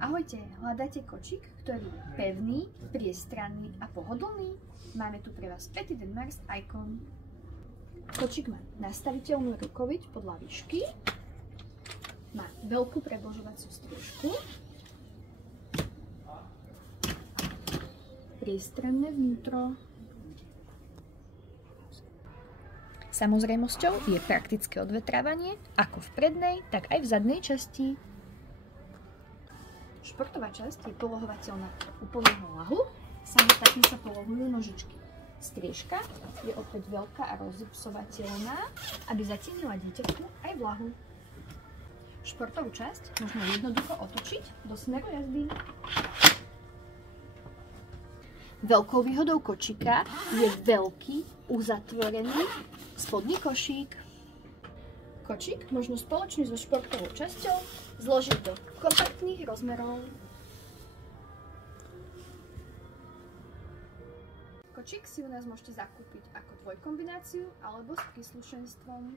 Ahojte, hľadáte kočík, ktorý je pevný, priestranný a pohodlný? Máme tu pre vás Petit & Mars Icon. Kočík má nastaviteľnú rukoviť podľa výšky, má veľkú predĺžovaciu striežku, priestranné vnútro. Samozrejmosťou je praktické odvetrávanie ako v prednej, tak aj v zadnej časti. Športová časť je polohovateľná úplného lahu, samostatne sa polohujú nožičky. Striežka je opäť veľká a rozipsovateľná, aby zatienila dieťatku aj vlahu. Športovú časť možno jednoducho otočiť do smeru jazdy. Veľkou výhodou kočíka je veľký, uzatvorený spodný košík. Kočík možno spoločne so športovou časťou zložiť do kompaktných rozmerov. Kočík si u nás môžete zakúpiť ako dvojkombináciu alebo s príslušenstvom.